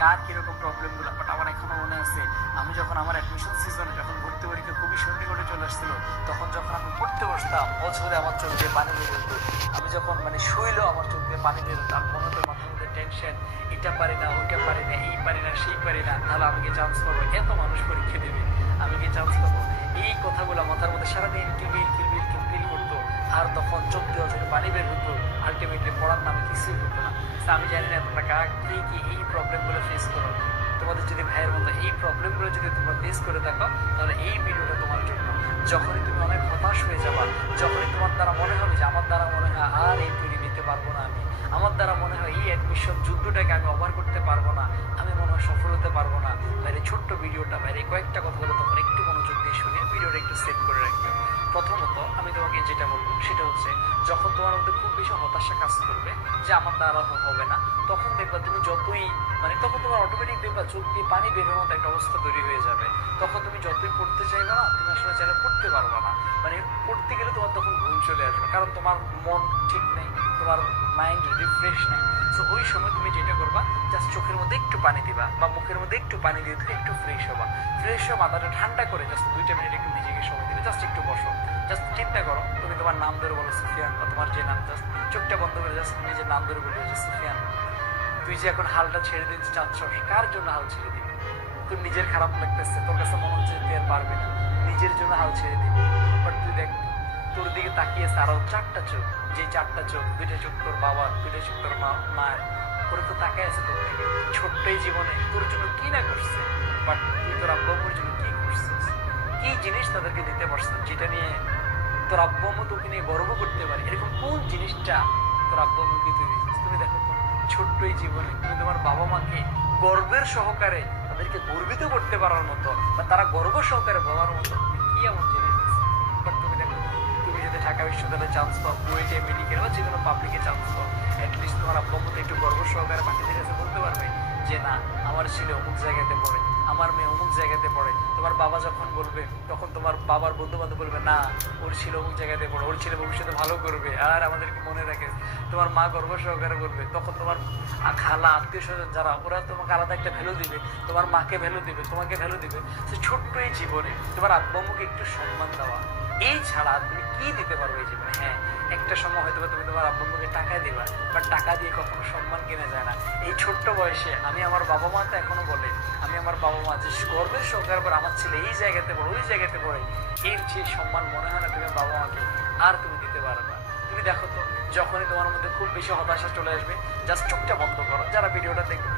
কার কিরকম প্রবলেমগুলো। বাট আমার এখনো মনে আছে, আমি যখন আমার অ্যাডমিশন সিজনে যখন ভর্তি পরীক্ষা খুবই সন্নিকটে চলে আসছিল, তখন যখন আমি পড়তে বসতাম অঝরে আমার চোখ দিয়ে পানি বের হতো। আমি যখন মানে শুইলেও আমার চোখ দিয়ে পানি বের হতো। আমি মনে হতো মাথার মধ্যে টেনশন, এটা পারি না, ওইটা পারি না, এই পারি না, সেই পারি না, তাহলে আমি কি চান্স পাবো? এত মানুষ পরীক্ষা দেবে, আমি কি চান্স পাবো? এই কথাগুলো মাথার মধ্যে সারাদিন কিলবিল কিলবিল কিলবিল করতো। আর তখন চোখ দিয়ে অঝরে পানি বের হতো। আলটিমেটলি পড়ার নামে কিছুই হতো না। আমি জানি না তোমরা কারা কি কি এই প্রবলেমগুলো ফেস করো। তোমাদের যদি ভাইয়ের মতো এই প্রবলেমগুলো যদি তোমরা ফেস করে থাকো, তাহলে এই ভিডিওটা তোমার জন্য। যখনই তুমি অনেক হতাশ হয়ে যাবা, যখনই তোমার দ্বারা মনে হবে যে আমার দ্বারা মনে হয় আর এই তৈরি নিতে পারবো না, আমি আমার দ্বারা মনে হয় এই অ্যাডমিশন যুদ্ধটাকে আমি ওভার করতে পারবো না, আমি মনে হয় সফল হতে পারবো না, বাইরে ছোট্ট ভিডিওটা বাইরে কয়েকটা কথা বলে তোমার একটু মনোযোগ দিয়ে শুনে ভিডিওটা একটু সেভ করে রাখবে। প্রথমত আমি তোমাকে যেটা বলবো সেটা হচ্ছে, যখন তোমার মধ্যে খুব বেশি হতাশা কাজ করবে যে আমার দ্বারা হবে না, তখন দেখবা তুমি যতই মানে তখন তোমার অটোমেটিক দেখবা চোখ দিয়ে পানি বের হওয়ার মতো একটা অবস্থা তৈরি হয়ে যাবে। তখন তুমি যতই পড়তে চাইবে না, তুমি আসলে চাইলে পড়তে পারবে না। মানে পড়তে গেলে তোমার তখন ঘুম চলে আসবে, কারণ তোমার মন ঠিক নেই, তোমার মাইন্ড রিফ্রেশ নেই। তো ওই সময় তুমি যেটা করবা, জাস্ট চোখের মধ্যে একটু পানি দিবা বা মুখের মধ্যে একটু পানি দিয়ে দিলে একটু ফ্রেশ হবা। ফ্রেশ হয়ে মাথাটা ঠান্ডা করে জাস্ট 2টা মিনিট একটু নিজেকে সময় দিবে, জাস্ট একটু বসো। জাস্ট চিন্তা করো, তুমি তোমার নাম ধরে বলো সুফিয়ান, বা তোমার যে নাম, জাস্ট চোখটা বন্ধ করে জাস্ট নিজের নাম ধরে বলবে যে সুফিয়ান, তুই যে এখন হালটা ছেড়ে দিতে চাচ্ছ, কার জন্য হাল ছেড়ে দিবি? তোর নিজের খারাপ লাগতেছে, তোর কাছে মনে হচ্ছে তুই আর পারবি না, নিজের জন্য হাল ছেড়ে দিবি। বাট তুই দেখ, তোর দিকে তাকিয়েছে আরো 4টা চোখ, যে 4টা চোখ, 2টা চোখ তোর বাবার, 2টা চোখ তোর মায়ের, ওরা তো তাকায় আছে তোর দিকে। ছোট্টই জীবনে তোর জন্য কি না করছে, বাট তুই তোর আব্বু আম্মুর জন্য কি করছিস, কি জিনিস তাদেরকে দিতে পারছিস যেটা নিয়ে তোর আব্বু আম্মু তোকে নিয়ে গর্ব করতে পারে? এরকম কোন জিনিসটা তোর আব্বু আম্মুকে তুই দিচ্ছিস? তুমি দেখো তো, ছোট্টই জীবনে তুমি তোমার বাবা মাকে গর্বের সহকারে তাদেরকে গর্বিত করতে পারার মতো, বা তারা গর্ব সহকারে বলার মতো তুমি কি এমন জিনিস দিচ্ছ? বাট তুমি দেখো, তুমি যদি ঢাকা বিশ্ববিদ্যালয়ে চান্স পাও, কুয়েটে, মেডিকেল বা যে কোনো পাবলিকে চান্স পাও, অ্যাটলিস্ট তোমার আব্বু আম্মু তো একটু গর্ব সহকারে বাকিদের কাছে বলতে পারবে যে না, আমার ছেলে অমুক জায়গাতে পড়ে, আমার মেয়ে অমুক জায়গাতে পড়ে। তোমার বাবা যখন বলবে, তখন তোমার বাবার বন্ধু বান্ধব বলবে না, ওর ছেলে অমুক জায়গাতে পড়ে, ওর ছেলে ভবিষ্যতে ভালো করবে, আর আমাদেরকে মনে রাখে। তোমার মা গর্ব সহকারে বলবে, তখন তোমার খালা, আত্মীয় স্বজন যারা, ওরা তোমাকে আলাদা একটা ভ্যালু দিবে, তোমার মাকে ভ্যালু দিবে, তোমাকে ভ্যালু দিবে। সে ছোট্ট এই জীবনে তোমার আব্বু আম্মুকে একটু সম্মান দেওয়া, এই ছাড়া তুমি কি দিতে পারবে এই জীবনে? হ্যাঁ, একটা সময় হয়তো তুমি তোমার আব্বু আম্মুকে টাকা দিবা, বাট টাকা দিয়ে কখনো সম্মান কেনা যায় না। এই ছোট্ট বয়সে আমি আমার বাবা মা তো এখনো বলে, আমি আমার বাবা মা যে গর্বের সহকারে পর আমার ছেলে এই জায়গাতে পড়ে, ওই জায়গাতে পড়ে, এর যে সম্মান মনে হয় না তুমি বাবা মাকে আর তুমি দিতে পারবে না। তুমি দেখো তো, যখনই তোমার মধ্যে খুব বেশি হতাশা চলে আসবে, জাস্ট চোখটা বন্ধ করো। যারা ভিডিওটা দেখবে